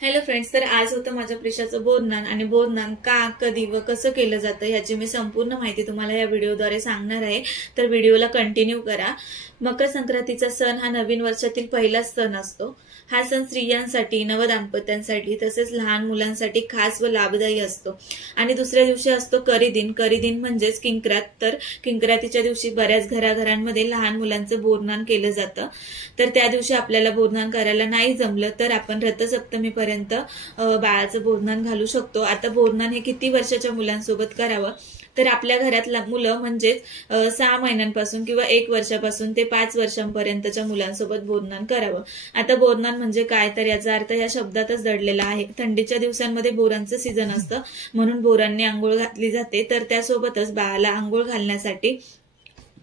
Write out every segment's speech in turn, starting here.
Hello friends, तर आज होतं माझ्या प्रिशाचं बोरनान आणि बोरनान का, कधी व कसं केलं जातं याची मी संपूर्ण माहिती तुम्हाला या व्हिडिओद्वारे सांगणार आहे. तर व्हिडिओला कंटिन्यू करा. मकर संक्रांतीचा सण हा नवीन वर्षातील पहिलाच सण असतो. हा सण स्त्रियांसाठी, नवदाम्पत्यांसाठी तसेच लहान मुलांसाठी खास व लाभदायी असतो. आणि दुसऱ्या दिवशी असतो करीदिन. करीदिन म्हणजेच किंक्रात. तर किंक्रातीच्या दिवशी बऱ्याच घराघरांमध्ये लहान मुलांचं बोरनान केलं जातं. तर त्या दिवशी आपल्याला बोरनान करायला नाही जमलं तर आपण रथसप्तमीपर्यंत बाळाचं बोरनान घालू शकतो. आता बोरनान हे किती वर्षाच्या मुलांसोबत करावं, तर आपल्या घरातला मुलं म्हणजेच 6 महिन्यांपासून किंवा 1 वर्षापासून ते 5 वर्षांपर्यंतच्या मुलांसोबत बोरनान करावं. आता बोरनान म्हणजे काय, तर याचा अर्थ या शब्दातच दडलेला आहे. थंडीच्या दिवसांमध्ये बोरांचं सीझन असतं म्हणून बोरांनी आंघोळ घातली जाते. तर त्यासोबतच बाळाला आंघोळ घालण्यासाठी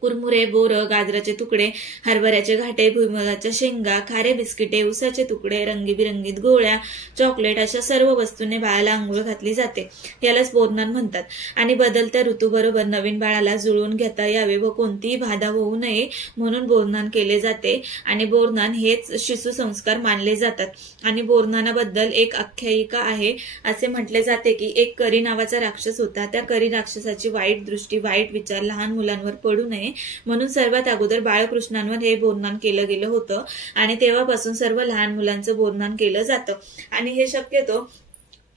कुरमुरे, बोरं, गाजराचे तुकडे, हरभऱ्याचे घाटे, भुईमुगाच्या शेंगा, खारे बिस्किटे, उसाचे तुकडे, रंगीबिरंगीत गोळ्या, चॉकलेट अशा सर्व वस्तूंनी बाळाला आंघोळ घातली जाते. यालाच बोरनान म्हणतात. आणि बदलत्या ऋतूबरोबर नवीन बाळाला जुळवून घेता यावे व कोणतीही बाधा होऊ नये म्हणून बोरनान केले जाते. आणि बोरनान हेच शिशु संस्कार मानले जातात. आणि बोरनानाबद्दल एक आख्यायिका आहे. असे म्हटले जाते की एक करी नावाचा राक्षस होता. त्या करी राक्षसाची वाईट दृष्टी, वाईट विचार लहान मुलांवर पडू नये म्हणून सर्वात अगोदर बाळकृष्णांवर हे बोरनान केलं गेलं होतं. आणि तेव्हापासून सर्व लहान मुलांचं बोरनान केलं जातं. आणि हे शक्यतो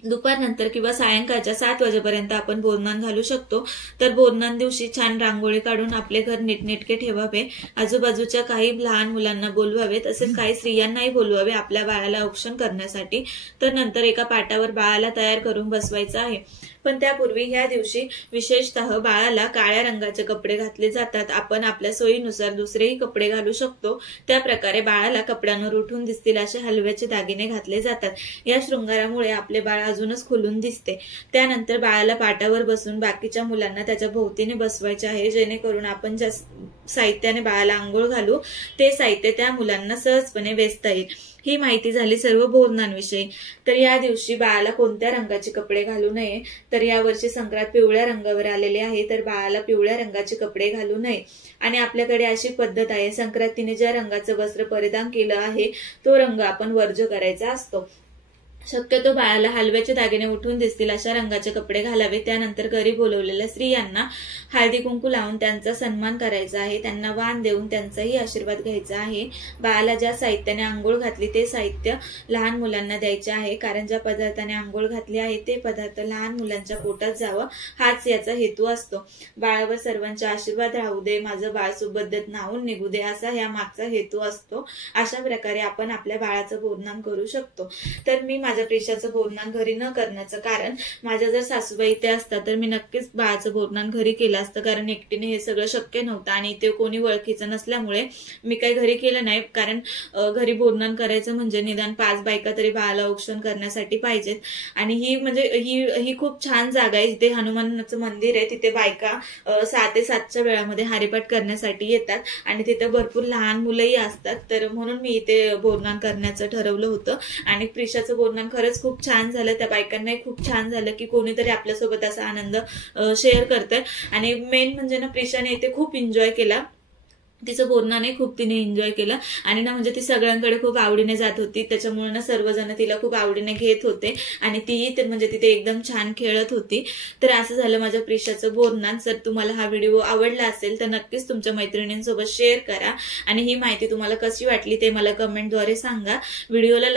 दुपारनंतर किंवा सायंकाळच्या 7 वाजेपर्यंत आपण बोरनान घालू शकतो. तर बोरनान दिवशी छान रांगोळी काढून आपले घर नीटनेटके ठेवावे. आजूबाजूच्या काही लहान मुलांना बोलवावे, तसेच काही स्त्रियांनाही बोलवावे आपल्या बाळाला औक्षण करण्यासाठी. तर नंतर एका पाटावर बाळाला तयार करून बसवायचं आहे. पण त्यापूर्वी ह्या दिवशी विशेषतः बाळाला काळ्या रंगाचे कपडे घातले जातात. आपण आपल्या सोयीनुसार दुसरेही कपडे घालू शकतो. त्या प्रकारे बाळाला कपड्यांवर उठून दिसतील असे हलव्याचे दागिने घातले जातात. या शृंगारामुळे आपले बाळ अजूनच खुलून दिसते. त्यानंतर बाळाला पाटावर बसून बाकीच्या मुलांना त्याच्या भोवतीने बसवायचे आहे, जेणेकरून आपण ज्या साहित्याने बाळाला आंघोळ घालू ते साहित्य त्या मुलांना सहजपणे वेचता येईल. ही माहिती झाली सर्व बोरनांविषयी. तर या दिवशी बाळाला कोणत्या रंगाचे कपडे घालू नये, तर यावर्षी संक्रांत पिवळ्या रंगावर आलेले आहे, तर बाळाला पिवळ्या रंगाचे कपडे घालू नये. आणि आपल्याकडे अशी पद्धत आहे, संक्रांतीने ज्या रंगाचं वस्त्र परिधान केलं आहे तो रंग आपण वर्ज करायचा असतो. शक्यतो बाळाला हलव्याचे दागिने उठून दिसतील अशा रंगाचे कपडे घालावे. त्यानंतर घरी बोलवलेल्या स्त्रियांना हळदी कुंकू लावून त्यांचा सन्मान करायचा आहे. त्यांना वाण देऊन त्यांचाही आशीर्वाद घ्यायचा आहे. बाळाला ज्या साहित्याने आंघोळ घातली ते साहित्य लहान मुलांना द्यायचे आहे, कारण ज्या पदार्थाने आंघोळ घातली आहे ते पदार्थ लहान मुलांच्या पोटात जावं हाच याचा हेतू असतो. बाळावर सर्वांचे आशीर्वाद राहू दे, माझं बाळ सुबद्धत नाहून निघू दे, असा या मागचा हेतू असतो. अशा प्रकारे आपण आपल्या बाळाचं बोरनान करू शकतो. तर मी माझ्या प्रिशाचं बोरनान घरी न करण्याचं कारण, माझ्या जर सासूबाई इथे असतात तर मी नक्कीच बाळाचं बोरनान घरी केलं असतं, कारण एकटीने हे सगळं शक्य नव्हतं आणि इथे कोणी ओळखीचं नसल्यामुळे मी काही घरी केलं नाही. कारण घरी बोरनान करायचं म्हणजे निदान 5 बायका तरी बाळाला औक्षण करण्यासाठी पाहिजेत. आणि ही खूप छान जागा आहे. जिथे हनुमानाचं मंदिर आहे, तिथे बायका 6 ते 7च्या वेळामध्ये हरिपाठ करण्यासाठी येतात आणि तिथे भरपूर लहान मुलंही असतात. तर म्हणून मी इथे बोरनान करण्याचं ठरवलं होतं. आणि प्रिशाचं बोरनान खरंच खूप छान झालं. त्या बायकांनाही खूप छान झालं की कोणीतरी आपल्यासोबत असा आनंद शेअर करतंय. आणि मेन म्हणजे ना, प्रिशाने इथे खूप एन्जॉय केला. तिचं बोरनाने खूप तिने एन्जॉय केलं. आणि ना म्हणजे ती सगळ्यांकडे खूप आवडीने जात होती. त्याच्यामुळे ना सर्वजण तिला खूप आवडीने घेत होते आणि तीही म्हणजे तिथे एकदम छान खेळत होती. तर असं झालं माझ्या प्रिशाचं बोरनान. जर तुम्हाला हा व्हिडिओ आवडला असेल तर नक्कीच तुमच्या मैत्रिणींसोबत शेअर करा. आणि ही माहिती तुम्हाला कशी वाटली ते मला कमेंटद्वारे सांगा. व्हिडिओला